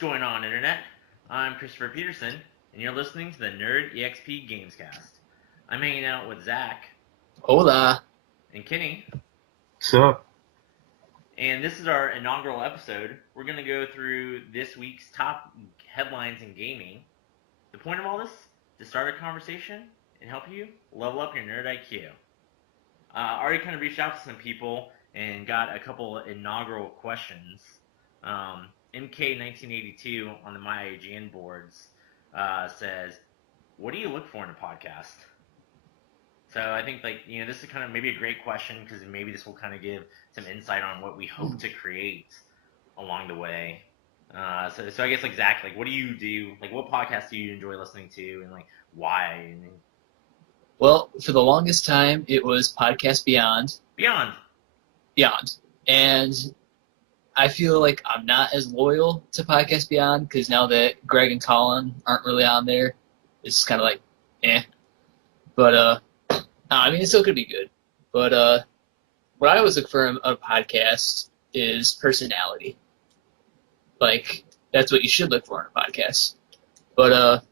Going on, Internet? I'm Christopher Peterson, and you're listening to the NerdEXP Gamecast. I'm hanging out with Zach. Hola. And Kenny. What's up? And this is our inaugural episode. We're going to go through this week's top headlines in gaming. The point of all this? To start a conversation and help you level up your nerd IQ. I already kind of reached out to some people and got a couple inaugural questions. MK1982 on the MyIGN boards says, what do you look for in a podcast? So I think this is kind of maybe a great question because maybe this will kind of give some insight on what we hope to create along the way. So I guess Zach, what do you do? What podcasts do you enjoy listening to and why? Well, for the longest time, it was Podcast Beyond. Beyond. And I feel like I'm not as loyal to Podcast Beyond because now that Greg and Colin aren't really on there, it's kind of eh. But, it still could be good. But what I always look for in a podcast is personality. That's what you should look for in a podcast. But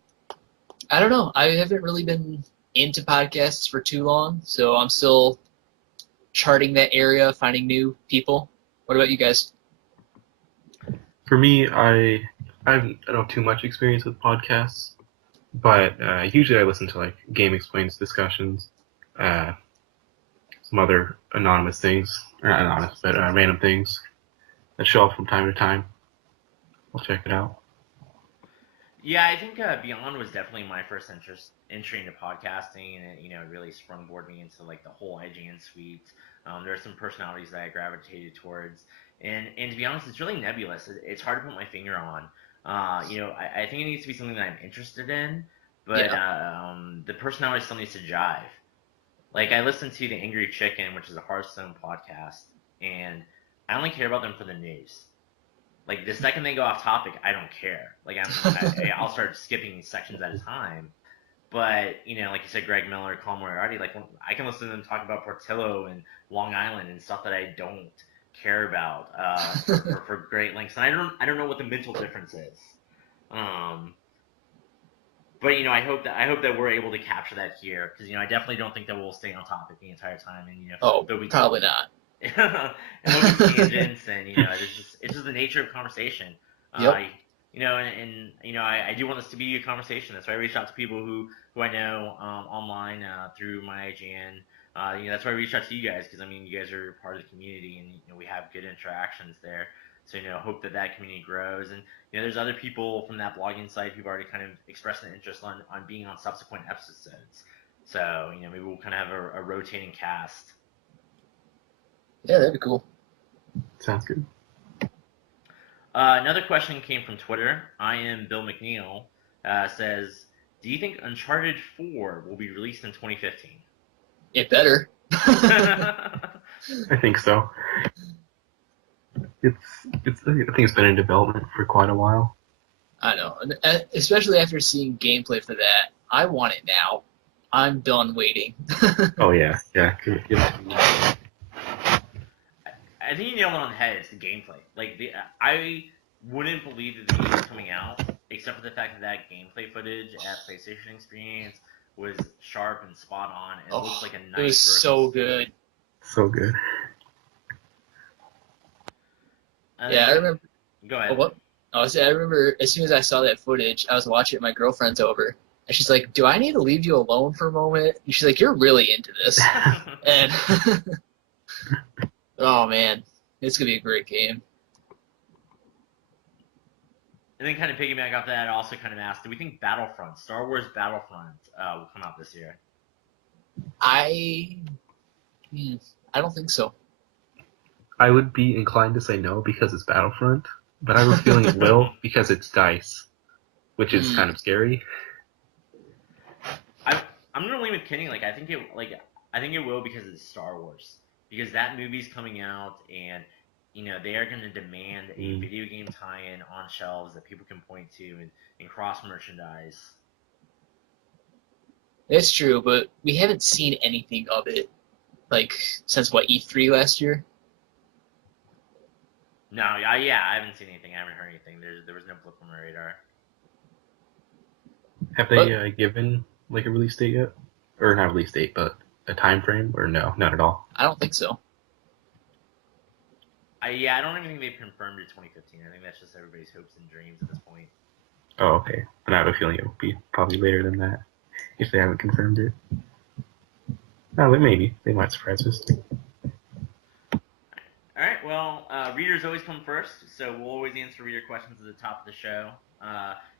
I don't know. I haven't really been into podcasts for too long, so I'm still charting that area, finding new people. What about you guys? For me, I don't have too much experience with podcasts, but usually I listen to Game Explains discussions, some other anonymous things, or not anonymous, but random things that show up from time to time. I'll check it out. Yeah, I think Beyond was definitely my first entry into podcasting, and it really sprungboarded me into the whole IGN suite. There are some personalities that I gravitated towards, and to be honest, it's really nebulous. It's hard to put my finger on. I think it needs to be something that I'm interested in, but the personality still needs to jive. I listened to The Angry Chicken, which is a Hearthstone podcast, and I only care about them for the news. The second they go off topic, I don't care. I'll start skipping sections at a time. But, like you said, Greg Miller, Colin Moriarty, I can listen to them talk about Portillo and Long Island and stuff that I don't care about for great lengths. And I don't know what the mental difference is. But I hope that we're able to capture that here because I definitely don't think that we'll stay on topic the entire time. And probably not. and open tangents, and it's just the nature of conversation. Yep. I do want this to be a conversation. That's why I reached out to people who I know online through my IGN. That's why I reached out to you guys because you guys are part of the community, and we have good interactions there. So hope that community grows, and there's other people from that blogging site who've already kind of expressed an interest on being on subsequent episodes. So maybe we'll kind of have a rotating cast. Yeah, that'd be cool. Sounds good. Another question came from Twitter. I am Bill McNeil. Says, do you think Uncharted 4 will be released in 2015? It better. I think so. I think it's been in development for quite a while. I know, especially after seeing gameplay for that. I want it now. I'm done waiting. Oh yeah. I think you nailed it on the head. It's the gameplay. I wouldn't believe that the game is coming out, except for the fact that gameplay footage at PlayStation Experience was sharp and spot on. And it looks like a nice. It was so good. So good. Yeah, I remember. Go ahead. What? I remember as soon as I saw that footage, I was watching it. My girlfriend's over, and she's like, "Do I need to leave you alone for a moment?" And she's like, "You're really into this." And oh man, it's gonna be a great game. And then kind of piggyback off that, I also kind of asked, do we think Star Wars Battlefront, will come out this year? I don't think so. I would be inclined to say no because it's Battlefront, but I have a feeling it will because it's DICE, which is kind of scary. I'm gonna lean with Kenny. I think it will because it's Star Wars. Because that movie's coming out, and they are going to demand a video game tie-in on shelves that people can point to and cross merchandise. It's true, but we haven't seen anything of it, since E3 last year? No, yeah, I haven't seen anything. I haven't heard anything. There was no blip on my radar. Have they given like a release date yet? Or not release date, but a time frame? Or no, not at all? I don't think so. I don't even think they've confirmed it 2015. I think that's just everybody's hopes and dreams at this point. Oh, okay. And I have a feeling it will be probably later than that if they haven't confirmed it. No, but maybe. They might surprise us. All right, well, readers always come first, so we'll always answer reader questions at the top of the show.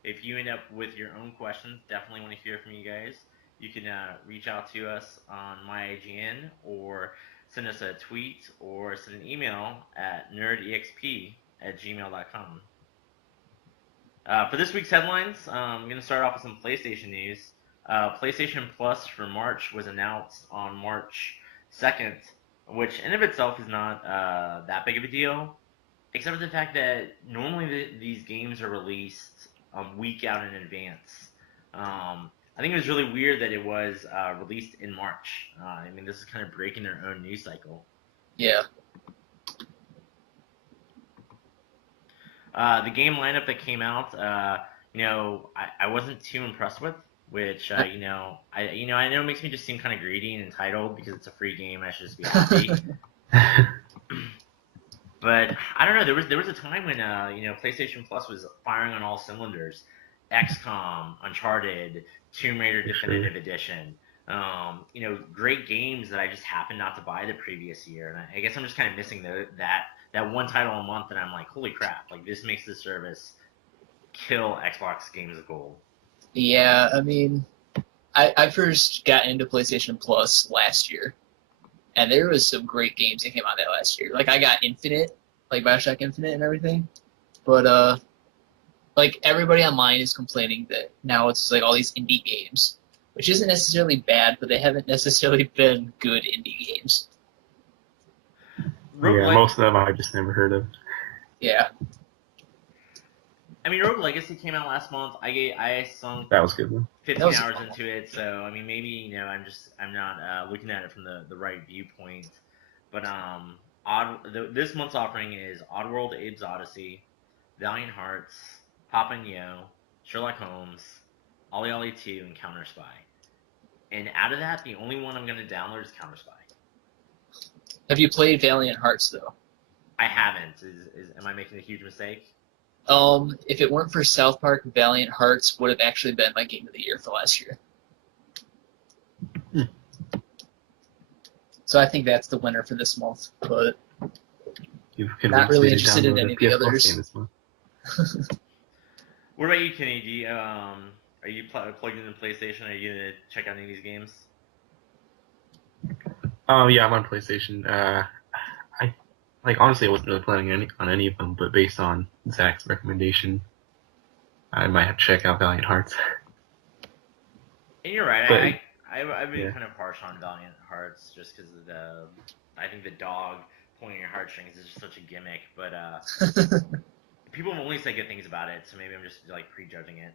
If you end up with your own questions, definitely want to hear from you guys. You can reach out to us on MyIGN or send us a tweet or send an email at nerdexp@gmail.com. For this week's headlines, I'm going to start off with some PlayStation news. PlayStation Plus for March was announced on March 2nd, which in of itself is not that big of a deal, except for the fact that normally these games are released a week out in advance. I think it was really weird that it was released in March. I mean, this is kind of breaking their own news cycle. Yeah. The game lineup that came out, I wasn't too impressed with. Which I know it makes me just seem kind of greedy and entitled because it's a free game. I should just be happy. But I don't know. There was a time when PlayStation Plus was firing on all cylinders. XCOM, Uncharted, Tomb Raider Definitive Edition. Great games that I just happened not to buy the previous year, and I guess I'm just kind of missing that one title a month, and I'm like, holy crap! Like this makes the service kill Xbox Games of Gold. Yeah, I mean, I first got into PlayStation Plus last year, and there was some great games that came out that last year. Like, I got Infinite, like Bioshock Infinite and everything, but, like, everybody online is complaining that now it's, like, all these indie games, which isn't necessarily bad, but they haven't necessarily been good indie games. Yeah, most of them I just never heard of. Yeah. I mean, Rogue Legacy came out last month. I sunk that was good one. 15 hours into it, so I mean, maybe I'm not looking at it from the right viewpoint. But this month's offering is Oddworld: Abe's Odyssey, Valiant Hearts, Papa and Yo, Sherlock Holmes, Ollie Ollie 2, and Counter Spy. And out of that, the only one I'm going to download is Counter Spy. Have you played Valiant Hearts though? I haven't. Am I making a huge mistake? If it weren't for South Park, Valiant Hearts would have actually been my game of the year for last year. So I think that's the winner for this month, but not really interested in any of the others. What about you, Kenny? Are you plugged into PlayStation? Are you going to check out any of these games? Yeah, I'm on PlayStation. Honestly, I wasn't really planning on any of them, but based on Zach's recommendation, I might have to check out Valiant Hearts. And you're right. But, I've been kind of harsh on Valiant Hearts just because of I think the dog pulling your heartstrings is just such a gimmick. But people have only said good things about it, so maybe I'm just like prejudging it.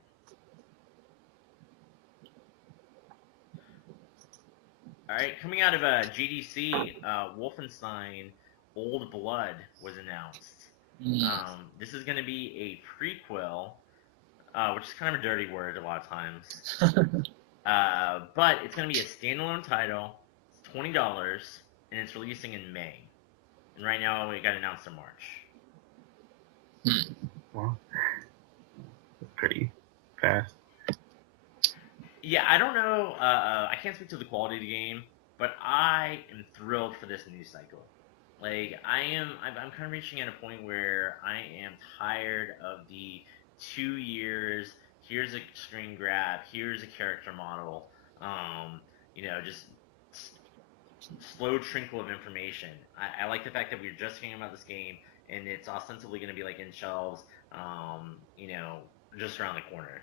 All right, coming out of GDC, Wolfenstein Old Blood was announced. This is going to be a prequel, which is kind of a dirty word a lot of times. But it's going to be a standalone title, $20, and it's releasing in May. And right now it got announced in March. Well, that's pretty fast. Yeah, I don't know. I can't speak to the quality of the game, but I am thrilled for this news cycle. Like, I'm kind of reaching at a point where I am tired of the 2 years, here's a screen grab, here's a character model, just slow trickle of information. I like the fact that we're just hearing about this game, and it's ostensibly going to be, like, in shelves, just around the corner.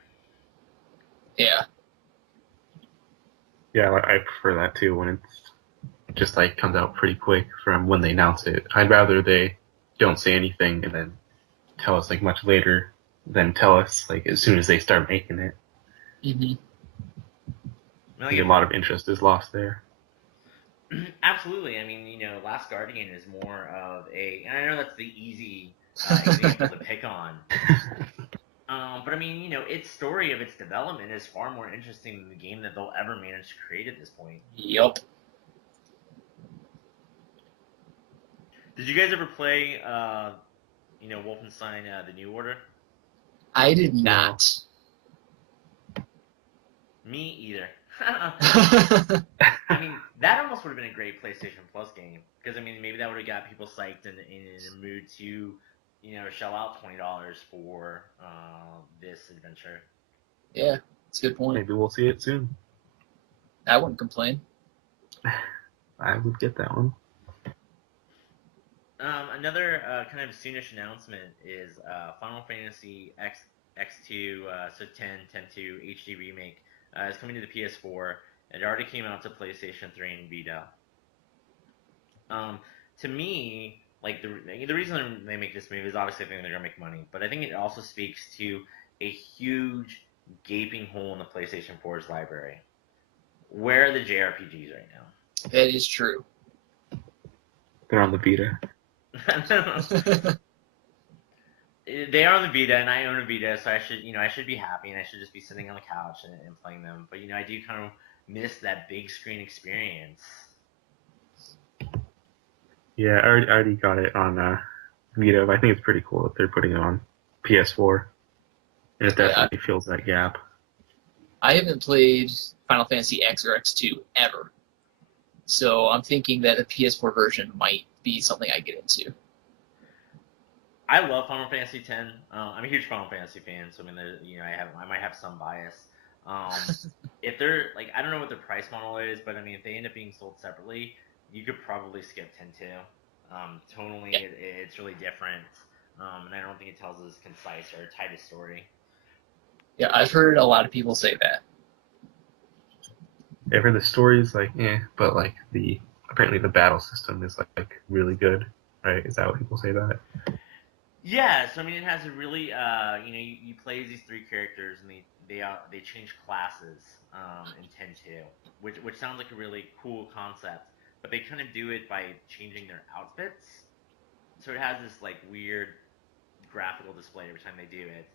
Yeah. Yeah, I prefer that too when it's just like comes out pretty quick from when they announce it. I'd rather they don't say anything and then tell us like much later than tell us like as soon as they start making it. Mm-hmm. I think a lot of interest is lost there. Absolutely. I mean, Last Guardian is more of and I know that's the easy example to pick on. But I mean, its story of its development is far more interesting than the game that they'll ever manage to create at this point. Yup. Did you guys ever play, Wolfenstein: The New Order? I did not. Me either. I mean, that almost would have been a great PlayStation Plus game because I mean, maybe that would have got people psyched and in a mood to, shell out $20 for this adventure. Yeah, that's a good point. Maybe we'll see it soon. I wouldn't complain. I would get that one. Another kind of soonish announcement is Final Fantasy X2, so 10.2 HD remake is coming to the PS4. It already came out to PlayStation 3 and Vita. To me, like the reason they make this move is obviously I think they're gonna make money, but I think it also speaks to a huge gaping hole in the PlayStation 4's library. Where are the JRPGs right now? That is true. They're on the Vita. They are on the Vita, and I own a Vita, so I should be happy, and I should just be sitting on the couch and playing them. But I do kind of miss that big screen experience. Yeah, I already got it on Vita. But I think it's pretty cool that they're putting it on PS4. And it definitely fills that gap. I haven't played Final Fantasy X or X2 ever. So I'm thinking that a PS4 version might be something I get into. I love Final Fantasy X. I'm a huge Final Fantasy fan, so I mean, I might have some bias. If they're I don't know what the price model is, but I mean, if they end up being sold separately, you could probably skip 10.2. Tonally, yeah. It's really different, and I don't think it tells as concise or tight a story. Yeah, I've heard a lot of people say that. I've heard the story's but apparently the battle system is really good, right? Is that what people say that? Yeah, so I mean, it has a really, you play as these three characters, and they change classes in 10.2, which sounds like a really cool concept, but they kind of do it by changing their outfits. So it has this weird graphical display every time they do it,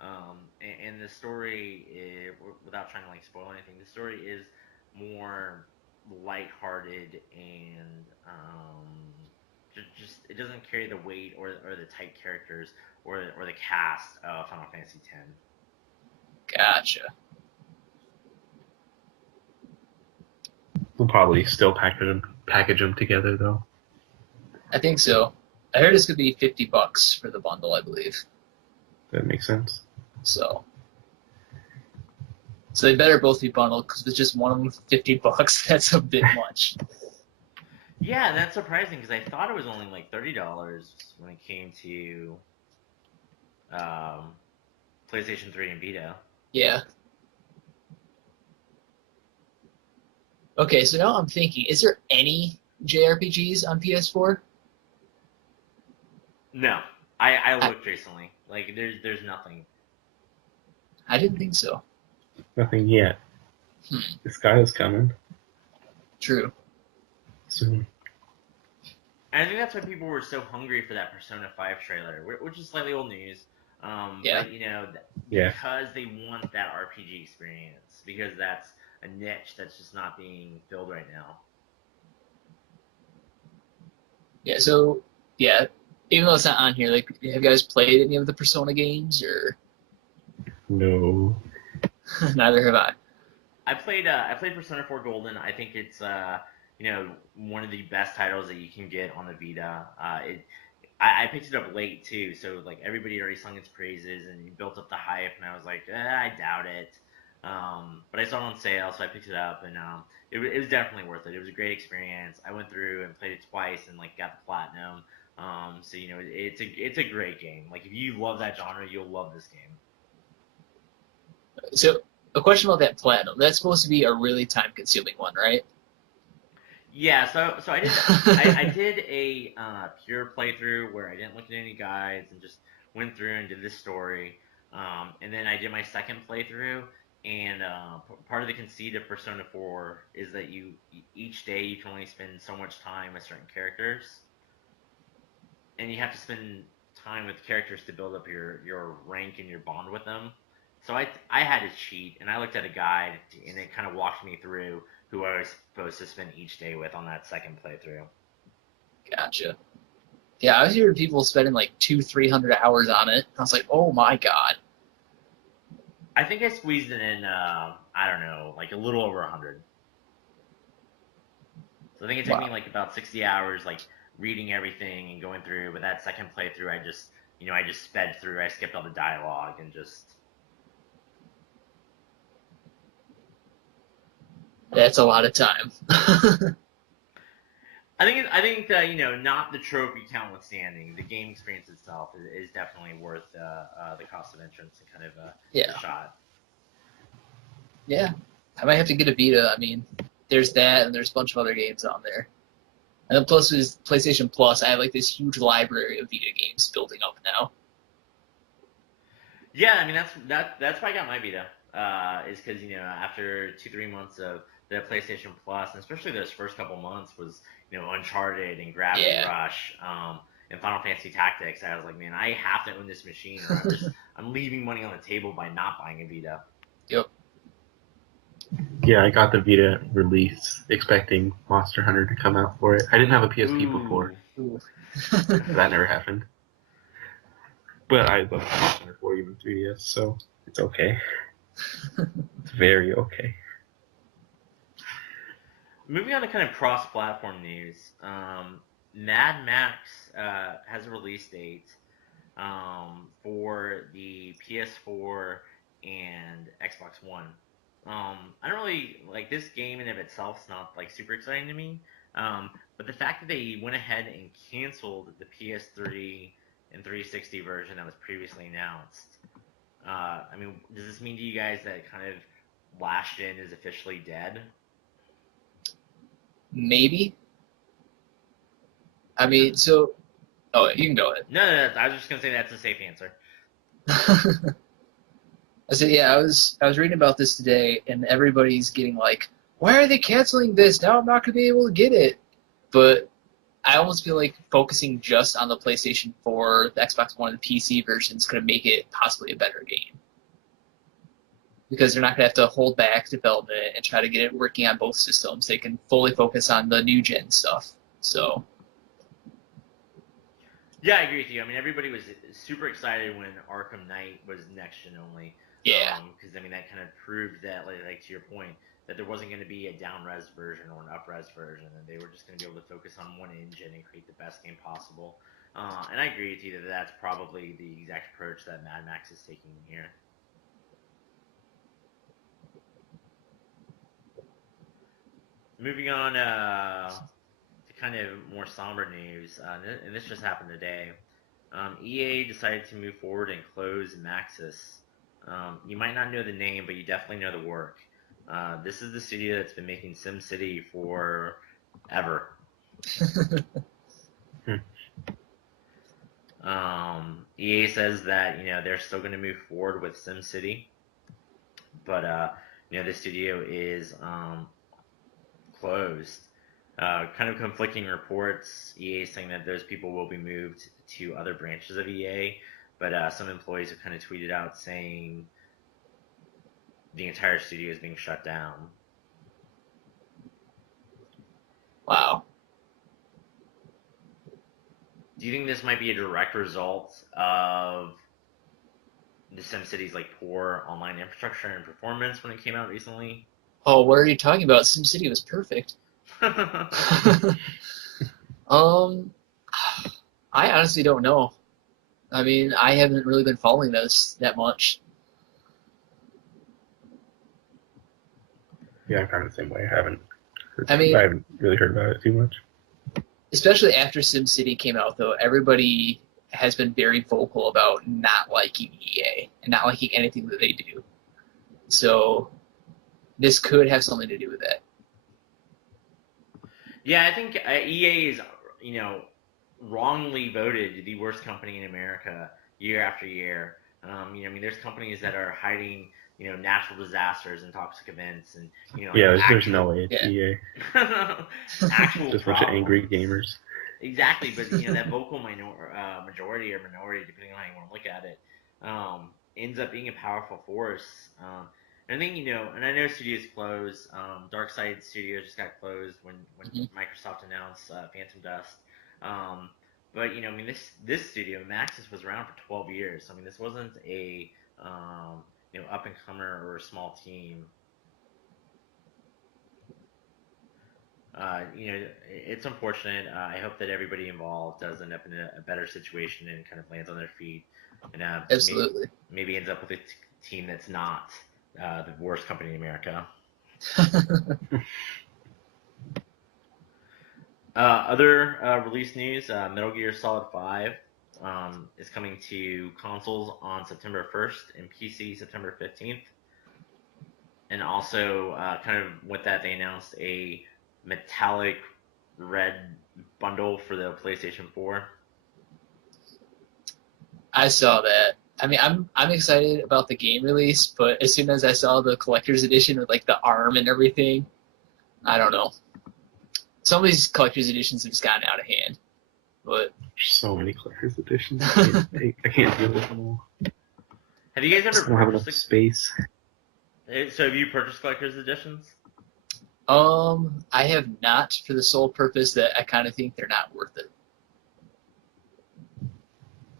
and the story, without trying to spoil anything, the story is more lighthearted and just it doesn't carry the weight or the tight characters or the cast of Final Fantasy X. Gotcha. We'll probably still package them together though. I think so. I heard it's gonna be $50 for the bundle, I believe. That makes sense. So they better both be bundled, because with just one of them $50, that's a bit much. Yeah, that's surprising because I thought it was only $30 when it came to PlayStation 3 and Vita. Yeah. Okay, so now I'm thinking, is there any JRPGs on PS4? No, I looked recently. There's nothing. I didn't think so. Nothing yet. This guy is coming True. soon. And I think that's why people were so hungry for that Persona 5 trailer, which is slightly old news. Yeah. But, Yeah. because they want that RPG experience, because that's a niche that's just not being filled right now. Yeah, so, yeah, even though it's not on here, have you guys played any of the Persona games, or? No. Neither have I. I played Persona 4 Golden. I think it's one of the best titles that you can get on the Vita. I picked it up late too, so everybody had already sung its praises and built up the hype, and I was like, I doubt it. But I saw it on sale, so I picked it up, and it was definitely worth it. It was a great experience. I went through and played it twice and got the platinum. So it's a great game. If you love that genre, you'll love this game. So, a question about that platinum. That's supposed to be a really time-consuming one, right? Yeah, so I did I did a pure playthrough where I didn't look at any guides and just went through and did this story, and then I did my second playthrough, and part of the conceit of Persona 4 is that each day you can only spend so much time with certain characters, and you have to spend time with characters to build up your rank and your bond with them. So I had to cheat, and I looked at a guide, and it kind of walked me through who I was supposed to spend each day with on that second playthrough. Gotcha. Yeah, I was hearing people spending like 200-300 hours on it. I was like, oh my god. I think I squeezed it in, I don't know, like a little over 100. So I think it took me like about 60 hours, like reading everything and going through. But that second playthrough, I just sped through. I skipped all the dialogue and just. That's a lot of time. I think that not the trophy count withstanding, the game experience itself is definitely worth the cost of entrance and kind of a shot. Yeah, I might have to get a Vita. I mean, there's that, and there's a bunch of other games on there. And then plus with PlayStation Plus, I have like this huge library of Vita games building up now. Yeah, I mean that's why I got my Vita. Is because after 2-3 months of the PlayStation Plus, and especially those first couple months was Uncharted and Gravity Rush, and Final Fantasy Tactics. I was like, man, I have to own this machine, or I'm leaving money on the table by not buying a Vita. Yep. Yeah, I got the Vita release expecting Monster Hunter to come out for it. I didn't have a PSP before. That never happened. But I love Monster Hunter 4 even 3DS, so it's okay. It's very okay. Moving on to kind of cross-platform news, Mad Max has a release date for the PS4 and Xbox One. I don't really like this game in of itself. It's not like super exciting to me. But the fact that they went ahead and canceled the PS3 and 360 version that was previously announced. I mean, does this mean to you guys that kind of Last Gen is officially dead? Maybe. I mean, so. Oh, you can go ahead. No, I was just gonna say that's a safe answer. I said, yeah, I was reading about this today, and everybody's getting like, why are they canceling this? Now I'm not going to be able to get it. But I almost feel like focusing just on the PlayStation 4, the Xbox One, and the PC version is going to make it possibly a better game. Because they're not going to have to hold back development and try to get it working on both systems. They can fully focus on the new gen stuff. So. Yeah, I agree with you. I mean, everybody was super excited when Arkham Knight was next gen only. Yeah. Because I mean, that kind of proved that, like to your point, that there wasn't going to be a down-res version or an up-res version, and they were just going to be able to focus on one engine and create the best game possible. And I agree with you that that's probably the exact approach that Mad Max is taking here. Moving on to kind of more somber news, and this just happened today. EA decided to move forward and close Maxis. You might not know the name, but you definitely know the work. This is the studio that's been making SimCity for ever. EA says that they're still going to move forward with SimCity, but the studio is closed. Kind of conflicting reports. EA saying that those people will be moved to other branches of EA, but some employees have kind of tweeted out saying the entire studio is being shut down. Wow. Do you think this might be a direct result of the SimCity's like poor online infrastructure and performance when it came out recently? Oh, what are you talking about? SimCity was perfect. I honestly don't know. I mean, I haven't really been following this that much. Yeah, I'm kind of the same way. I haven't really heard about it too much. Especially after SimCity came out, though, everybody has been very vocal about not liking EA and not liking anything that they do. So this could have something to do with that. Yeah, I think EA is, wrongly voted the worst company in America year after year. I mean, there's companies that are hiding, natural disasters and toxic events, and there's no way it's EA. actual just a bunch of angry gamers. Exactly, but that vocal majority or minority, depending on how you want to look at it, ends up being a powerful force. And I think and I know studios close. Dark Side Studios just got closed when Mhm. Microsoft announced Phantom Dust. But this studio Maxis was around for 12 years. So, this wasn't a up and comer or a small team. It's unfortunate. I hope that everybody involved does end up in a better situation and kind of lands on their feet, and Absolutely. maybe ends up with a team that's not the worst company in America. Other release news: Metal Gear Solid 5 is coming to consoles on September 1st and PC September 15th. And also, kind of with that, they announced a metallic red bundle for the PlayStation 4. I saw that. I mean, I'm excited about the game release, but as soon as I saw the collector's edition with like the arm and everything, I don't know. Some of these collector's editions have just gotten out of hand. But so many collector's editions. I can't deal with them all. Have you guys ever don't have enough purchased space? So have you purchased collector's editions? I have not, for the sole purpose that I kind of think they're not worth it.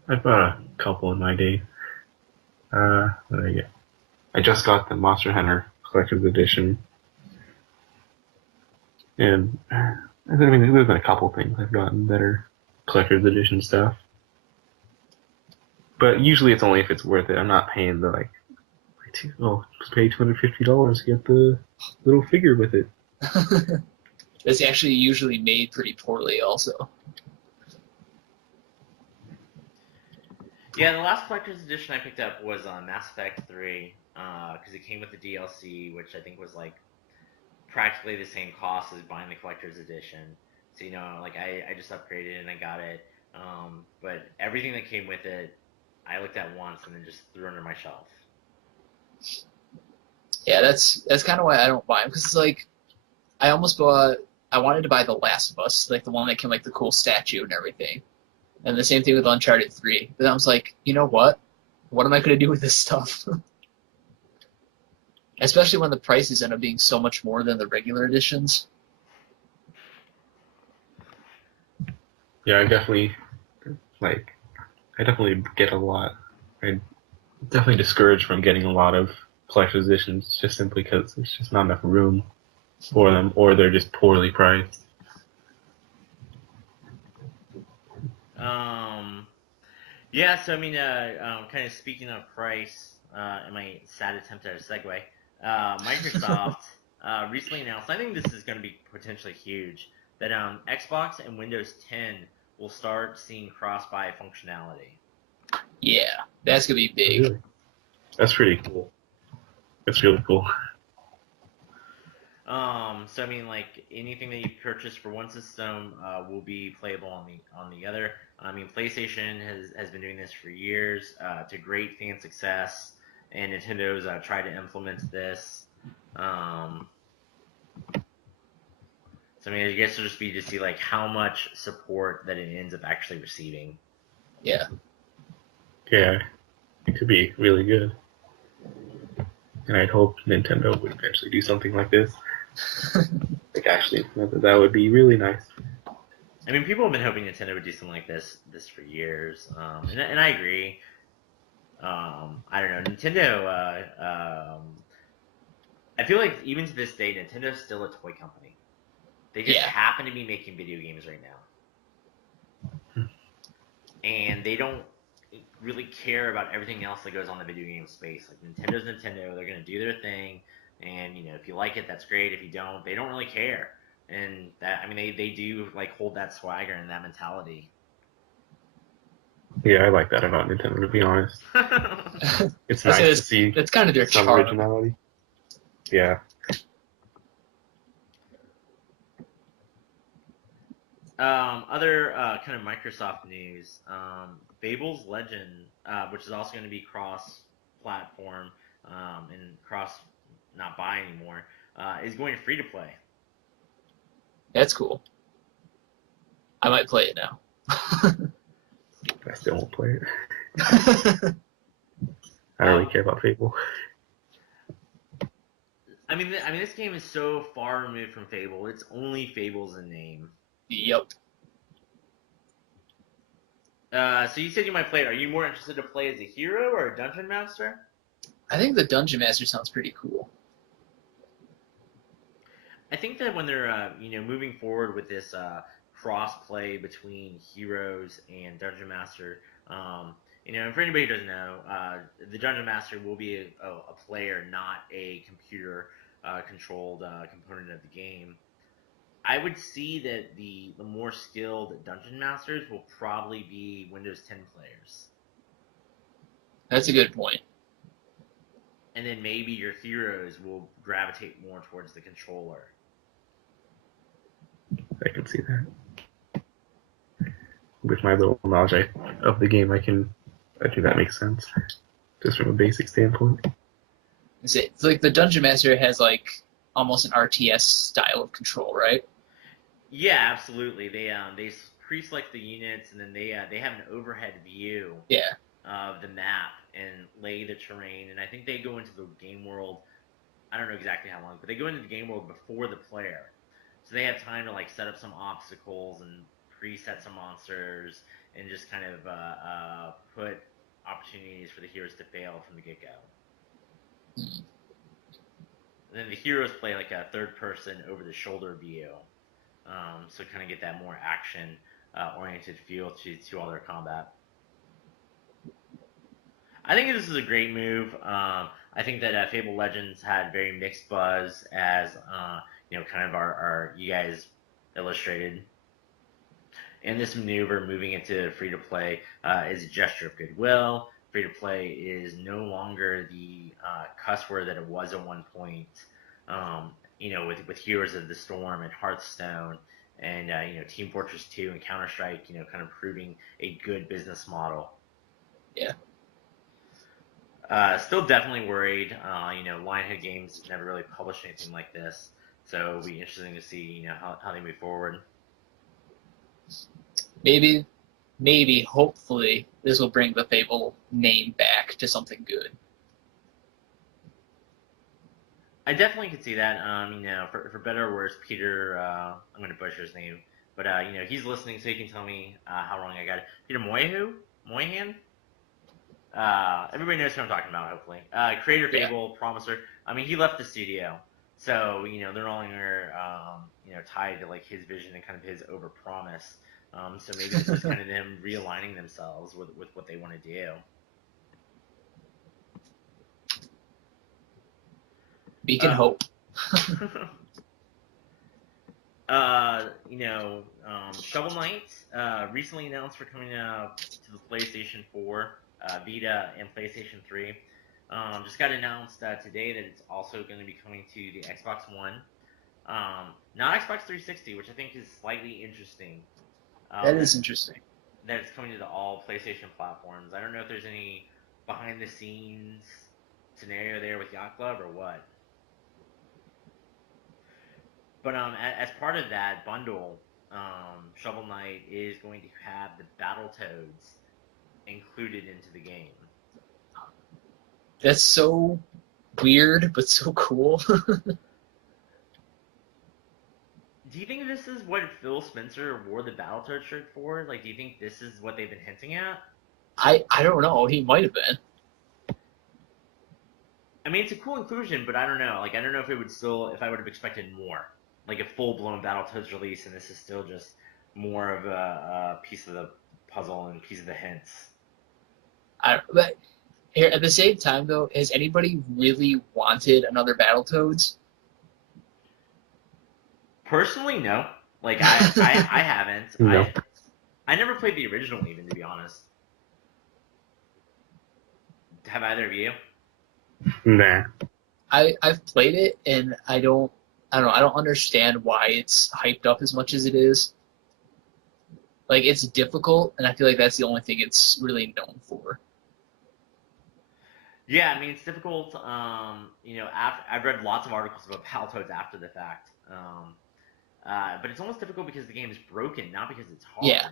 I bought a couple in my day. What did I get? I just got the Monster Hunter Collector's Edition. And, there's been a couple things I've gotten that are Collector's Edition stuff. But usually it's only if it's worth it. I'm not paying the, just pay $250 to get the little figure with it. It's actually usually made pretty poorly also. Yeah, the last collector's edition I picked up was Mass Effect 3, because it came with the DLC, which I think was practically the same cost as buying the collector's edition. So I just upgraded and I got it. But everything that came with it, I looked at once and then just threw under my shelf. Yeah, that's kind of why I don't buy them, because it's I wanted to buy The Last of Us, the one that came the cool statue and everything. And the same thing with Uncharted 3. But I was like, you know what? What am I going to do with this stuff? Especially when the prices end up being so much more than the regular editions. Yeah, I definitely get a lot. I'm definitely discouraged from getting a lot of collector's editions just simply because there's just not enough room for them, or they're just poorly priced. Yeah, so kind of speaking of price, in my sad attempt at a segue, Microsoft recently announced, I think this is going to be potentially huge, that Xbox and Windows 10 will start seeing cross-buy functionality. Yeah, that's going to be big. Really? That's pretty cool. That's really cool. So anything that you purchase for one system will be playable on the other. PlayStation has been doing this for years to great fan success, and Nintendo's tried to implement this. So I guess it'll just be to see how much support that it ends up actually receiving. Yeah. Yeah, it could be really good. And I'd hope Nintendo would eventually do something like this. Actually, that would be really nice. People have been hoping Nintendo would do something like this for years, and I agree. I don't know, Nintendo. I feel like even to this day, Nintendo's still a toy company. They just happen to be making video games right now, and they don't really care about everything else that goes on in the video game space. Nintendo's Nintendo; they're gonna do their thing. And if you like it, that's great. If you don't, they don't really care. And that they do hold that swagger and that mentality. Yeah, I like that about Nintendo, to be honest. It's nice to see that's kind of their some charm. originality. Yeah. Other kind of Microsoft news. Fable's Legend, which is also going to be cross-platform and cross not buy anymore, is going free to play. That's cool. I might play it now. I still won't play it. I don't really care about Fable. I mean, this game is so far removed from Fable. It's only Fable's in name. Yep. So you said you might play it. Are you more interested to play as a hero or a dungeon master? I think the Dungeon Master sounds pretty cool. I think that when they're moving forward with this cross play between heroes and dungeon master, and for anybody who doesn't know, the dungeon master will be a player, not a computer controlled component of the game. I would see that the more skilled dungeon masters will probably be Windows 10 players. That's a good point. And then maybe your heroes will gravitate more towards the controller. I can see that. With my little knowledge of the game, I think that makes sense. Just from a basic standpoint. It's like the Dungeon Master has like almost an RTS style of control, right? Yeah, absolutely. They pre-select the units, and then they have an overhead view of the map and lay the terrain. And I think they go into the game world. I don't know exactly how long, but they go into the game world before the player, so they have time to like set up some obstacles and preset some monsters, and just kind of put opportunities for the heroes to fail from the get-go. And then the heroes play like a third-person over-the-shoulder view, so kind of get that more action-oriented feel to all their combat. I think this is a great move. I think that Fable Legends had very mixed buzz, as kind of our you guys illustrated. And this maneuver, moving into free-to-play, is a gesture of goodwill. Free-to-play is no longer the cuss word that it was at one point. With Heroes of the Storm and Hearthstone, and Team Fortress 2 and Counter-Strike, kind of proving a good business model. Yeah. Still definitely worried. Lionhead Games never really published anything like this, so it'll be interesting to see how they move forward. Maybe, hopefully, this will bring the Fable name back to something good. I definitely could see that. For better or worse, Peter, I'm going to butcher his name, but he's listening, so he can tell me how wrong I got it. Peter Moynihan? Everybody knows who I'm talking about, hopefully. Creator Fable, Promiser. He left the studio, so they're no longer tied to like his vision and kind of his overpromise. So maybe this is kind of them realigning themselves with what they want to do. We can hope. Shovel Knight recently announced for coming out to the PlayStation 4, Vita, and PlayStation 3. Just got announced today that it's also going to be coming to the Xbox One. Not Xbox 360, which I think is slightly interesting. That is interesting. That it's coming to the all PlayStation platforms. I don't know if there's any behind-the-scenes scenario there with Yacht Club or what. But as part of that bundle, Shovel Knight is going to have the Battletoads included into the game. That's so weird, but so cool. Do you think this is what Phil Spencer wore the Battletoad shirt for? Like, do you think this is what they've been hinting at? I don't know. He might have been. It's a cool inclusion, but I don't know. Like, I don't know if I would have expected more. Like a full-blown Battletoads release, and this is still just more of a piece of the puzzle and a piece of the hints. But here, at the same time, though, has anybody really wanted another Battletoads? Personally, no. Like, I haven't. No. I never played the original, even, to be honest. Have either of you? Nah. I've played it, and I don't understand why it's hyped up as much as it is. Like, it's difficult, and I feel like that's the only thing it's really known for. Yeah, it's difficult. I've read lots of articles about Battletoads after the fact. But it's almost difficult because the game is broken, not because it's hard. Yeah.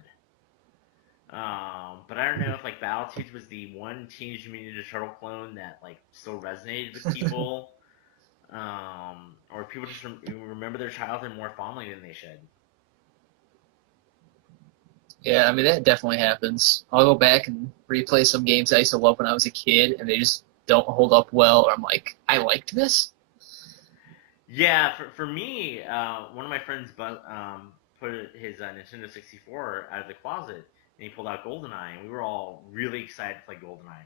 But I don't know if like Battletoads was the one Teenage Mutant Ninja Turtle clone that like still resonated with people, or people just remember their childhood more fondly than they should. Yeah, I mean, that definitely happens. I'll go back and replay some games I used to love when I was a kid, and they just don't hold up well, or I'm like, I liked this? Yeah, for me, one of my friends put his Nintendo 64 out of the closet, and he pulled out GoldenEye, and we were all really excited to play GoldenEye.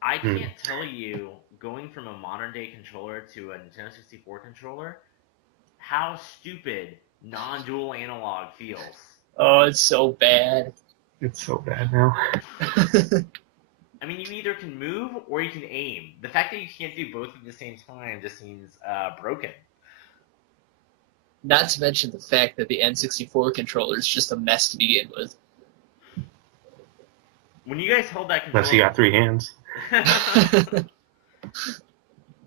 I can't tell you, going from a modern-day controller to a Nintendo 64 controller, how stupid non-dual analog feels. Oh, it's so bad. It's so bad now. I mean, you either can move or you can aim. The fact that you can't do both at the same time just seems broken. Not to mention the fact that the N64 controller is just a mess to begin with. When you guys held that controller... Unless you got 3 hands.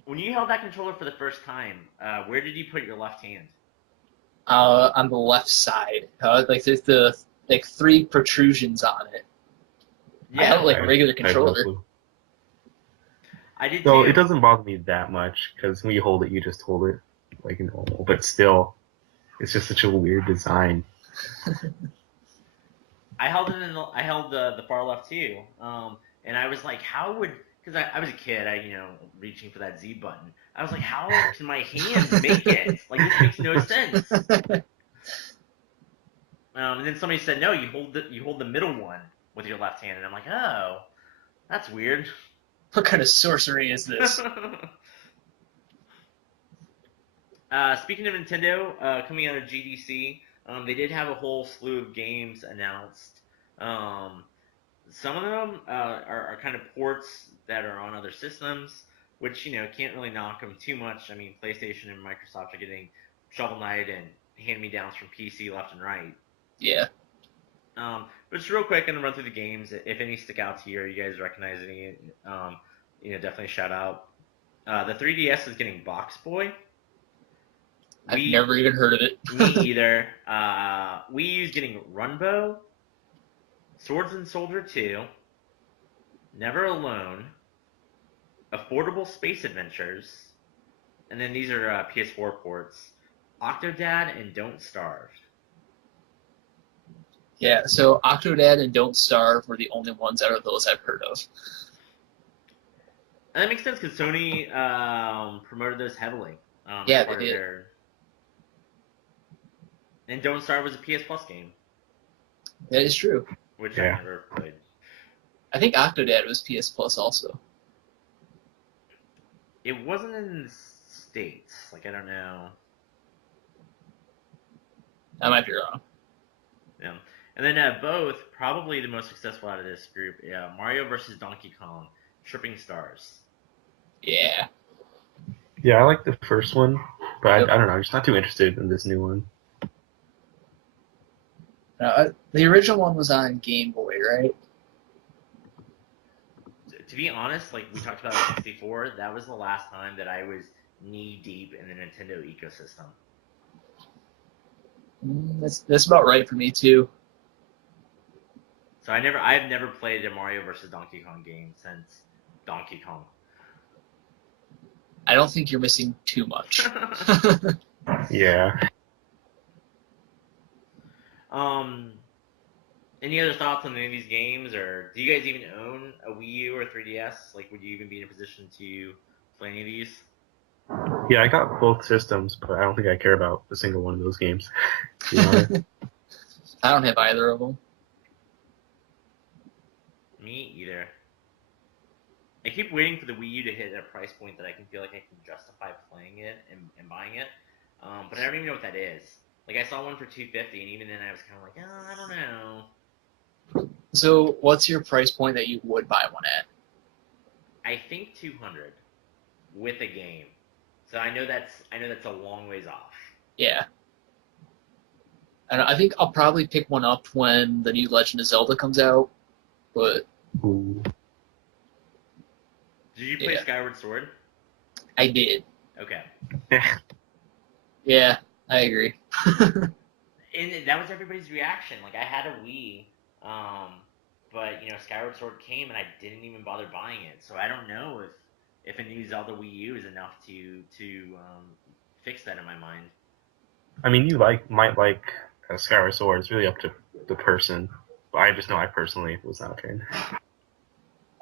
When you held that controller for the first time, where did you put your left hand? On the left side. Like, there's the 3 protrusions on it. Yeah, I have like a regular controller. I did So too. it doesn't bother me that much, because when you hold it, you just hold it like normal. But still, it's just such a weird design. I held the far left too, and I was like, how would, because I was a kid, reaching for that Z button. I was like, how can my hand make it? Like, this makes no sense. And then somebody said, no, you hold the middle one with your left hand, and I'm like, oh, that's weird. What kind of sorcery is this? Speaking of Nintendo, coming out of GDC, they did have a whole slew of games announced. Some of them are kind of ports that are on other systems, which, can't really knock them too much. I mean, PlayStation and Microsoft are getting Shovel Knight and hand-me-downs from PC left and right. Yeah. But just real quick, I'm going to run through the games. If any stick out to you or you guys recognize any, definitely shout out. The 3DS is getting Box Boy. I've never even heard of it. Me either. Wii U's getting Runbow, Swords and Soldier 2, Never Alone, Affordable Space Adventures, and then these are PS4 ports, Octodad and Don't Starve. Yeah, so Octodad and Don't Starve were the only ones out of those I've heard of. And that makes sense because Sony promoted those heavily. Yeah, they did. And Don't Starve was a PS Plus game. That is true. Which I never played. I think Octodad was PS Plus also. It wasn't in the States. Like, I don't know. I might be wrong. Yeah. And then both, probably the most successful out of this group, Mario vs. Donkey Kong, Tripping Stars. Yeah. Yeah, I like the first one, but I don't know, I'm just not too interested in this new one. The original one was on Game Boy, right? To be honest, like we talked about 64, that was the last time that I was knee-deep in the Nintendo ecosystem. That's about right for me, too. So I've never played a Mario vs. Donkey Kong game since Donkey Kong. I don't think you're missing too much. Yeah. Any other thoughts on any of these games, or do you guys even own a Wii U or 3DS? Like, would you even be in a position to play any of these? Yeah, I got both systems, but I don't think I care about a single one of those games. I don't have either of them. Me either. I keep waiting for the Wii U to hit a price point that I can feel like I can justify playing it and buying it, but I don't even know what that is. Like, I saw one for $250, and even then I was kind of like, oh, I don't know. So, what's your price point that you would buy one at? I think 200 with a game. So I know that's a long ways off. Yeah. And I think I'll probably pick one up when the new Legend of Zelda comes out. But Ooh. Did you play Skyward Sword? I did. Okay. Yeah, I agree. And that was everybody's reaction. Like I had a Wii, but Skyward Sword came and I didn't even bother buying it. So I don't know if a new Zelda Wii U is enough to fix that in my mind. I mean, you might like Skyward Sword. It's really up to the person. But I just know I personally was not a fan.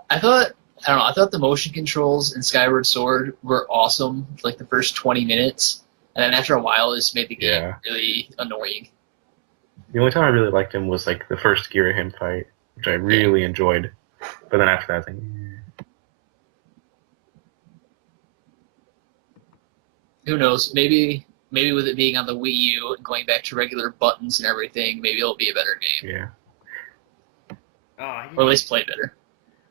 I don't know. I thought the motion controls in Skyward Sword were awesome for like the first 20 minutes, and then after a while, it just made the game really annoying. The only time I really liked him was like the first Girahim fight, which I really enjoyed. But then after that, I think. Who knows? Maybe with it being on the Wii U and going back to regular buttons and everything, maybe it'll be a better game. Yeah. Or at least play better.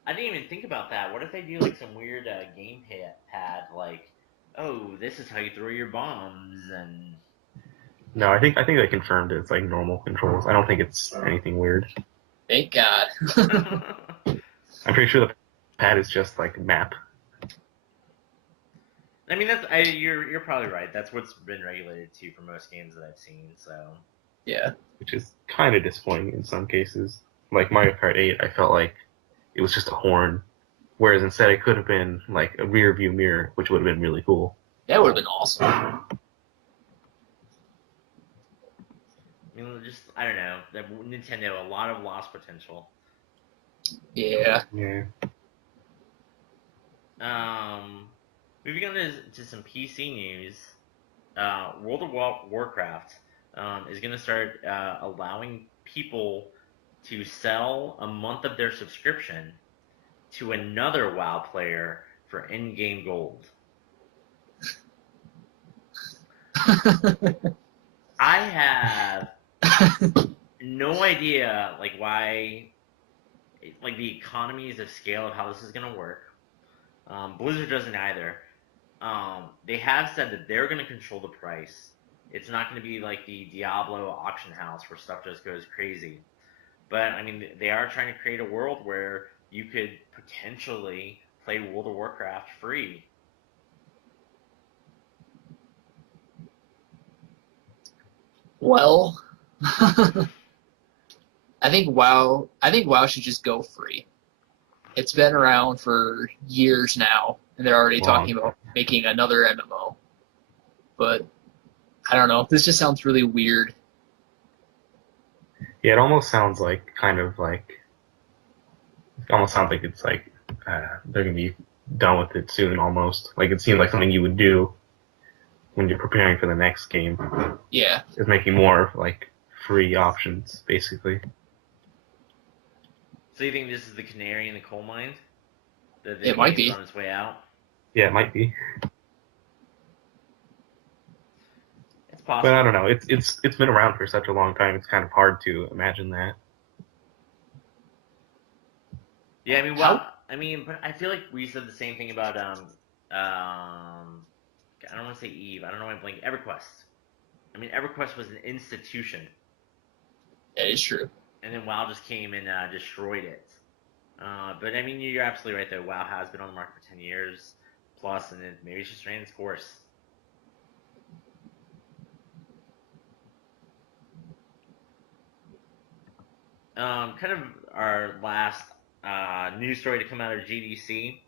I didn't even think about that. What if they do like some weird gamepad, like, oh, this is how you throw your bombs, and No, I think they confirmed it's like normal controls. I don't think it's anything weird. Thank God. I'm pretty sure the pad is just like map. I mean, you're probably right. That's what's been regulated too for most games that I've seen. So yeah, which is kind of disappointing in some cases. Like Mario Kart 8, I felt like it was just a horn, whereas instead it could have been like a rear view mirror, which would have been really cool. That would have been awesome. I mean, I don't know. Nintendo, a lot of lost potential. Yeah. Yeah. Moving on to some PC news. World of Warcraft is going to start allowing people to sell a month of their subscription to another WoW player for in-game gold. I have no idea why, the economies of scale of how this is going to work. Blizzard doesn't either. They have said that they're going to control the price. It's not going to be like the Diablo auction house where stuff just goes crazy. But, I mean, they are trying to create a world where you could potentially play World of Warcraft free. Well, I think WoW should just go free. It's been around for years now, and they're already talking about making another MMO. But I don't know. This just sounds really weird. Yeah, it almost sounds like it's like they're gonna be done with it soon. Almost like it seems like something you would do when you're preparing for the next game. Yeah, is making more like free options, basically. So you think this is the canary in the coal mine? It might be on its way out. Yeah, it might be. It's possible. But I don't know. It's been around for such a long time. It's kind of hard to imagine that. Yeah, but I feel like we said the same thing about I don't want to say Eve. I don't know why I'm blanking. EverQuest. I mean, EverQuest was an institution. That is true. And then WoW just came and destroyed it. But I mean, you're absolutely right though. WoW has been on the market for 10 years plus, and maybe it's just ran its course. Kind of our last news story to come out of GDC.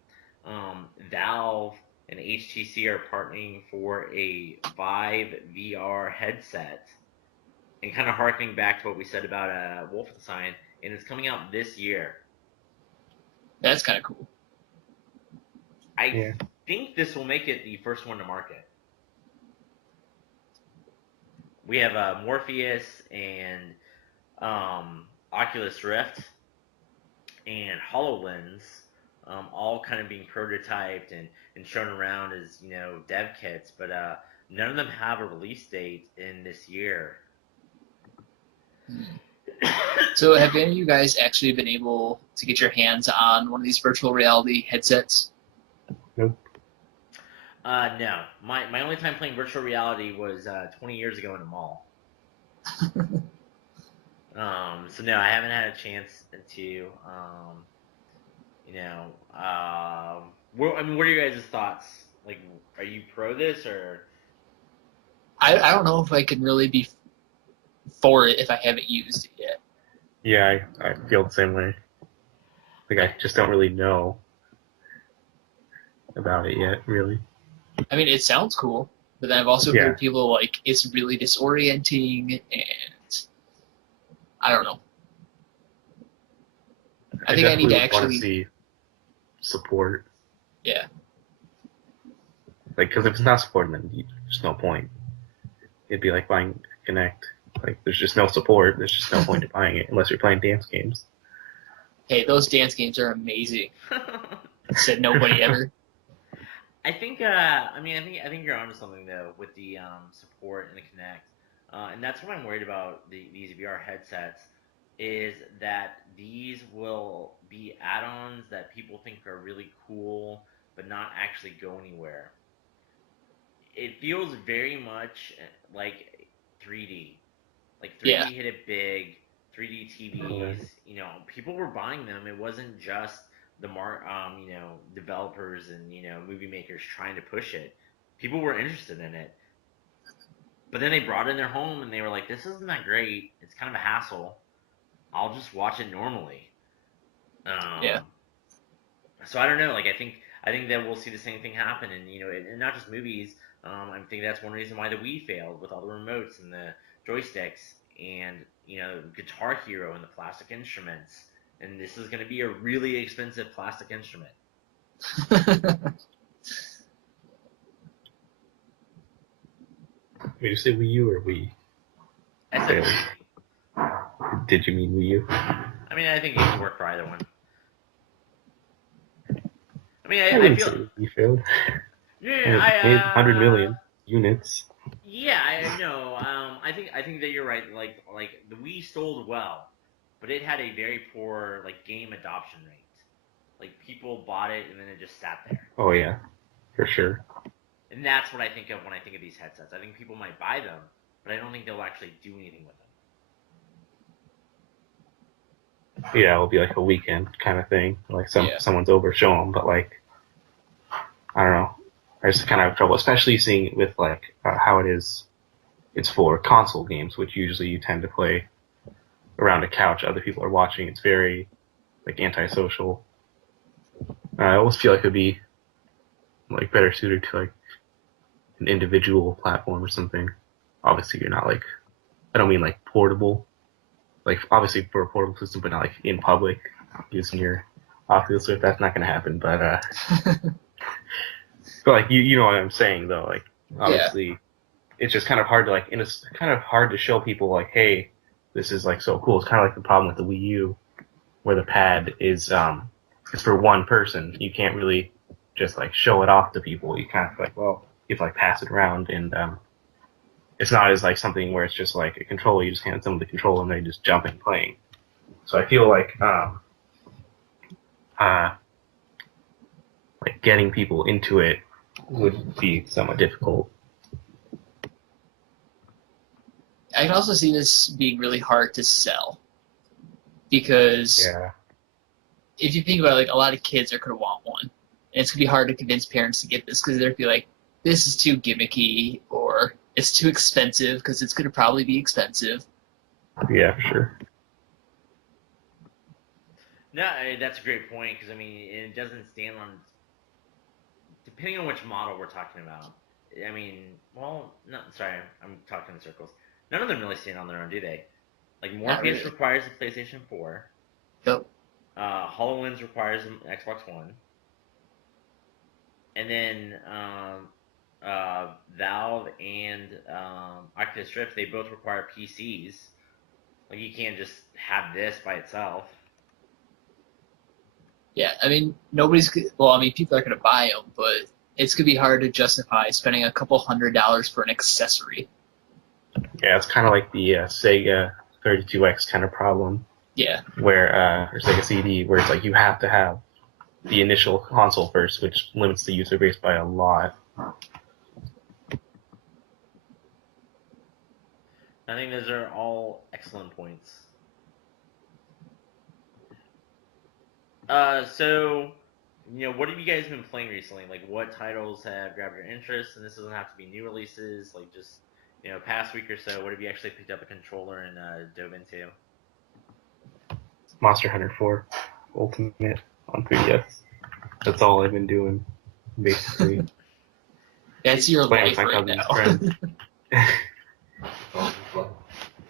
Valve and HTC are partnering for a Vive VR headset, and kind of harkening back to what we said about Wolfenstein, and it's coming out this year. That's kind of cool. I think this will make it the first one to market. We have Morpheus and Oculus Rift and HoloLens all kind of being prototyped and shown around as, dev kits, but none of them have a release date in this year. So have any of you guys actually been able to get your hands on one of these virtual reality headsets? Nope. No. My only time playing virtual reality was 20 years ago in a mall. So no, I haven't had a chance to, what are your guys' thoughts? Like, are you pro this or? I don't know if I can really be for it if I haven't used it yet. Yeah, I feel the same way. Like, I just don't really know about it yet, really. I mean, it sounds cool, but then I've also Yeah. heard people like it's really disorienting, and I don't know. I think I need to definitely want to actually, see support. yeah, Like, because if it's not supported, then there's no point. It'd be like buying Connect. Like, there's just no support. There's just no point to buying it unless you're playing dance games. hey, those dance games are amazing. Said nobody ever. I think I think you're onto something though with the support and the Connect, and that's what I'm worried about these VR headsets is that these will be add-ons that people think are really cool but not actually go anywhere. It feels very much like 3D. Like Yeah, 3D hit it big. 3D TVs, people were buying them. It wasn't just the developers and movie makers trying to push it. People were interested in it, but then they brought it in their home and they were like, "This isn't that great. It's kind of a hassle. I'll just watch it normally." yeah. Um, so I don't know. Like I think that we'll see the same thing happen, and and not just movies. I think that's one reason why the Wii failed with all the remotes and the joysticks, and Guitar Hero and the plastic instruments. And this is going to be a really expensive plastic instrument. Did you say Wii U or Wii? I said Wii. Did you mean Wii U? I mean, I think it could work for either one. I mean, I I wouldn't feel. say Wii failed. Yeah, It made 100 million units. Yeah, I know. I think that you're right. Like the Wii sold well, but it had a very poor like game adoption rate. Like people bought it and then it just sat there. Oh yeah, for sure. And that's what I think of when I think of these headsets. I think people might buy them, but I don't think they'll actually do anything with them. Yeah, it'll be like a weekend kind of thing. Like someone's over, show them. But like, I don't know. I just kind of have trouble, especially seeing it with like how it is. It's for console games, which usually you tend to play around a couch. Other people are watching. It's very like antisocial. I almost feel like it'd be like better suited to like an individual platform or something. Obviously, you're not like, I don't mean like portable, like obviously for a portable system, but not like in public using your Oculus Rift. That's not going to happen. But but like you know what I'm saying though. Like obviously, it's just kind of hard to like, and it's kind of hard to show people like, hey, this is like so cool. It's kind of like the problem with the Wii U, where the pad is it's for one person. You can't really just like show it off to people. You kind of like, well, you have to like pass it around, and it's not as like something where it's just like a controller. You just hand someone the controller and they just jump in playing. So I feel like like getting people into it would be somewhat difficult. I can also see this being really hard to sell because if you think about it, like a lot of kids are going to want one, and it's going to be hard to convince parents to get this because they're going to be like, this is too gimmicky, or it's too expensive because it's going to probably be expensive. Yeah, for sure. No, that's a great point because I mean it doesn't stand on. Depending on which model we're talking about, I mean, well, no, sorry, I'm talking in circles. None of them really stand on their own, do they? Like Morpheus requires a PlayStation 4. Yep. HoloLens requires an Xbox One. And then Valve and Oculus Rift, they both require PCs. Like you can't just have this by itself. Yeah, I mean, people are going to buy them, but it's going to be hard to justify spending a couple $100 for an accessory. Yeah, it's kind of like the Sega 32X kind of problem. Yeah. Where, or Sega CD, where it's like you have to have the initial console first, which limits the user base by a lot. I think those are all excellent points. So, what have you guys been playing recently? Like, what titles have grabbed your interest? And this doesn't have to be new releases, like just, past week or so, what have you actually picked up a controller and dove into? Monster Hunter 4 Ultimate on 3DS. That's all I've been doing, basically. That's your Playing life with my right cousin's now. friends.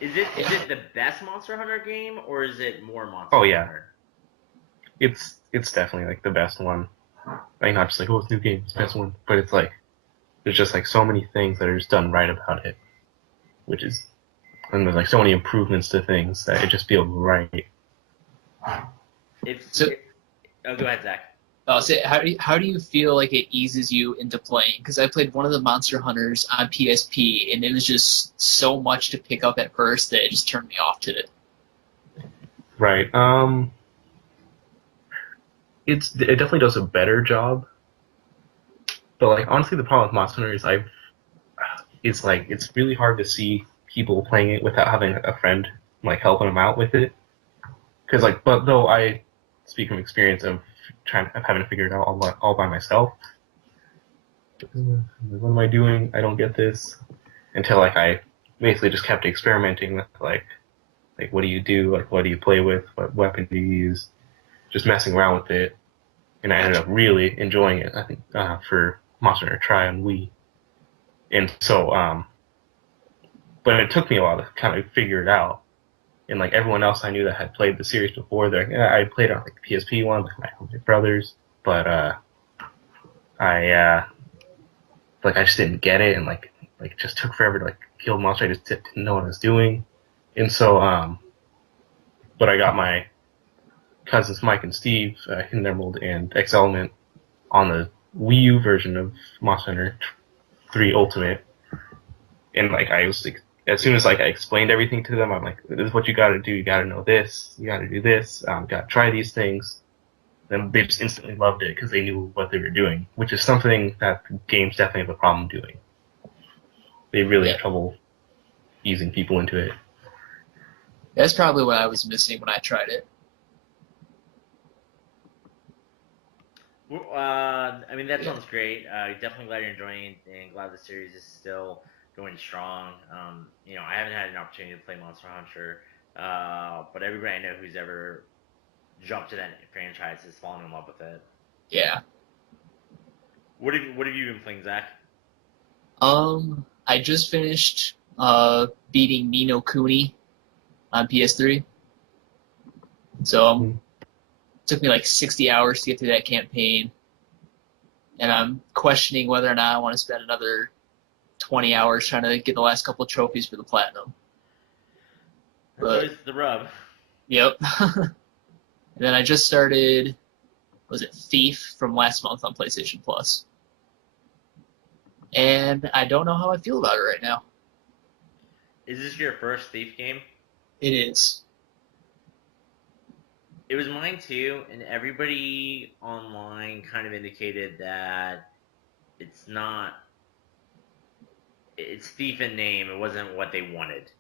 Is it the best Monster Hunter game, or is it more Monster Oh, yeah. Hunter? It's definitely like the best one. Like not just like, oh, it's a new game, it's the best one, but it's like there's just like so many things that are just done right about it, and there's like so many improvements to things that it just feels right. Oh, go ahead, Zach. So how do you feel like it eases you into playing? Because I played one of the Monster Hunters on PSP, and it was just so much to pick up at first that it just turned me off to it. Right. It definitely does a better job, but like honestly, the problem with Monster Hunter is it's really hard to see people playing it without having a friend like helping them out with it. Because but though I speak from experience of having to figure it out all by myself. What am I doing? I don't get this. Until like I basically just kept experimenting with like what do you do? Like what do you play with? What weapon do you use? Just messing around with it, and I ended up really enjoying it. I think for Monster Hunter Tri on Wii, and so but it took me a while to kind of figure it out. And like everyone else I knew that had played the series before, they're like, yeah, I played on like the PSP one with my brothers, but I I just didn't get it, and like it just took forever to like kill the monster. I just didn't know what I was doing, and so but I got my cousins Mike and Steve, Hidden Emerald and X Element on the Wii U version of Monster Hunter 3 Ultimate, and like I was like, as soon as like I explained everything to them, I'm like, this is what you got to do. You got to know this. You got to do this. Got to try these things. Then they just instantly loved it because they knew what they were doing, which is something that games definitely have a problem doing. They really have trouble easing people into it. That's probably what I was missing when I tried it. Well, I mean, that sounds great. Definitely glad you're enjoying it, and glad the series is still going strong. I haven't had an opportunity to play Monster Hunter, but everybody I know who's ever jumped to that franchise has fallen in love with it. Yeah. What have you been playing, Zach? I just finished beating Ni no Kuni on PS3. So it took me like 60 hours to get through that campaign. And I'm questioning whether or not I want to spend another 20 hours trying to get the last couple of trophies for the platinum. That's always the rub. Yep. And then I just started, was it Thief from last month on PlayStation Plus. And I don't know how I feel about it right now. Is this your first Thief game? It is. It was mine too, and everybody online kind of indicated that it's not. It's Thief in name. It wasn't what they wanted.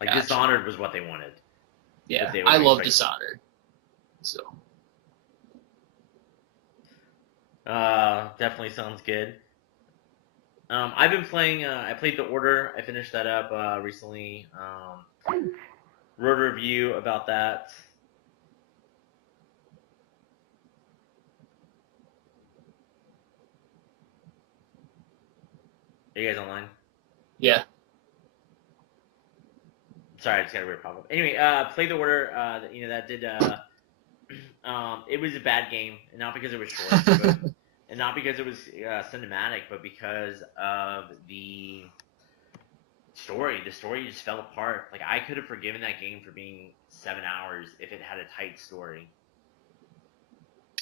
Like Gotcha. Dishonored was what they wanted. Yeah, I love Dishonored. So. Definitely sounds good. I've been playing. I played The Order. I finished that up recently. Wrote a review about that. Are you guys online? Yeah. Sorry, I just got a weird pop-up. Anyway, Play the Order. That did. It was a bad game, and not because it was short, and not because it was cinematic, but because of the story. The story just fell apart. Like I could have forgiven that game for being 7 hours if it had a tight story.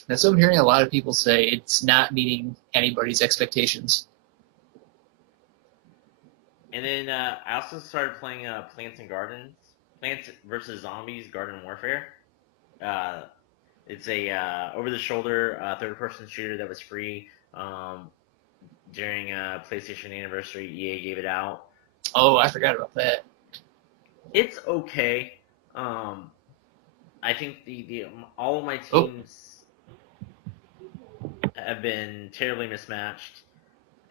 That's what I'm hearing a lot of people say. It's not meeting anybody's expectations. And then I also started playing Plants vs. Zombies Garden Warfare. It's a over-the-shoulder third-person shooter that was free during PlayStation Anniversary. EA gave it out. Oh, I forgot about that. It's okay. I think the all of my teams have been terribly mismatched,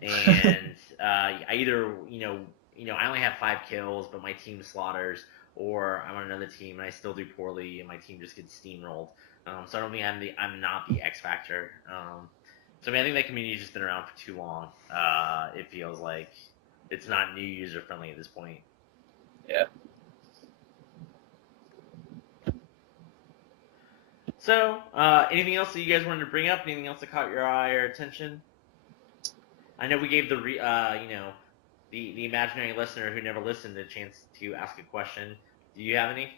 and I either I only have 5 kills, but my team slaughters, or I'm on another team and I still do poorly and my team just gets steamrolled. So I don't think I'm not the X factor. So I think that community's just been around for too long. It feels like it's not new user friendly at this point. Yeah. So, anything else that you guys wanted to bring up? Anything else that caught your eye or attention? I know we gave the imaginary listener who never listened a chance to ask a question. Do you have any?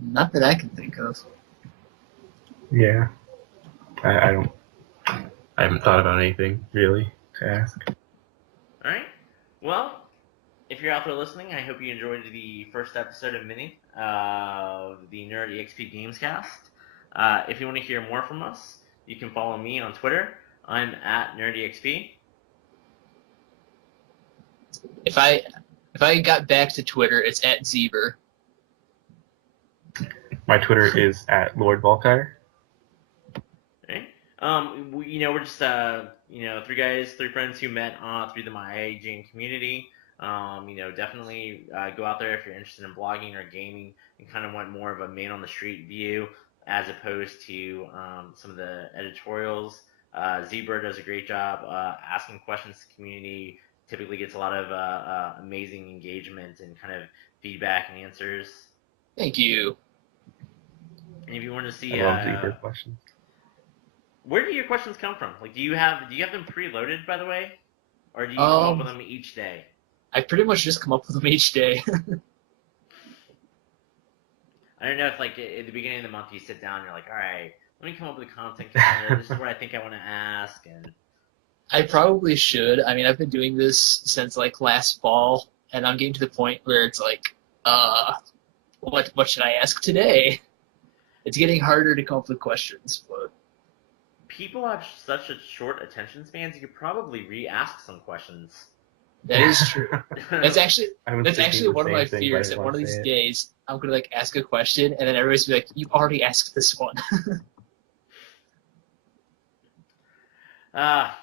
Not that I can think of. Yeah. I haven't thought about anything really to ask. All right. Well, if you're out there listening, I hope you enjoyed the first episode of Mini of the NerdEXP Gamecast. If you want to hear more from us, you can follow me on Twitter. I'm at NerdEXP. If I got back to Twitter, it's at Zeber. My Twitter is at Lord Voltaire. Okay. We're just three friends who met through the MyIGN community. Definitely go out there if you're interested in blogging or gaming and kind of want more of a man on the street view as opposed to some of the editorials. Zebra does a great job asking questions to the community. Typically gets a lot of amazing engagement and kind of feedback and answers. Thank you. And if you want to see, I love Zebra questions. Where do your questions come from? Like, do you have them preloaded, by the way, or do you come up with them each day? I pretty much just come up with them each day. I don't know if, like, at the beginning of the month you sit down and you're like, all right, let me come up with a content calendar. This is what I think I want to ask. And I probably should. I mean, I've been doing this since, like, last fall, and I'm getting to the point where it's like, what should I ask today? It's getting harder to come up with questions, but people have such a short attention spans, you could probably re-ask some questions. that is true. That's actually one of my thing, fears, that one of these days I'm gonna like ask a question and then everybody's gonna be like, "You've already asked this one."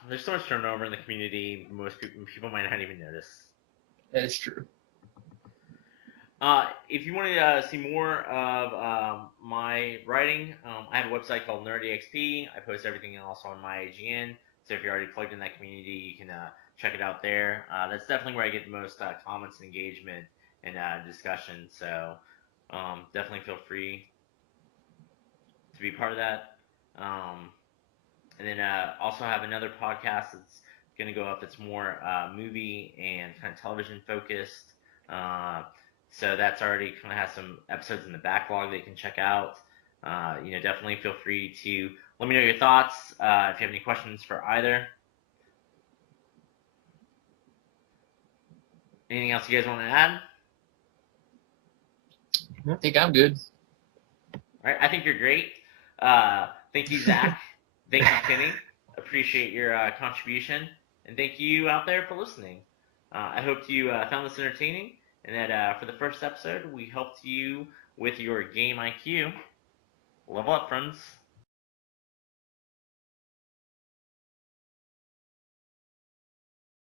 There's so much turnover in the community. Most people might not even notice. That is true. If you want to see more of my writing, I have a website called NerdEXP. I post everything else on my IGN. So if you're already plugged in that community, you can check it out there. That's definitely where I get the most comments and engagement and discussion. So definitely feel free to be part of that. And then also have another podcast that's going to go up that's more movie and kind of television focused. So that's already kind of has some episodes in the backlog that you can check out. Definitely feel free to let me know your thoughts if you have any questions for either. Anything else you guys want to add? I think I'm good. All right, I think you're great. Thank you, Zach. Thank you, Kenny. Appreciate your contribution. And thank you out there for listening. I hope you found this entertaining. And that for the first episode, we helped you with your game IQ. Level up, friends.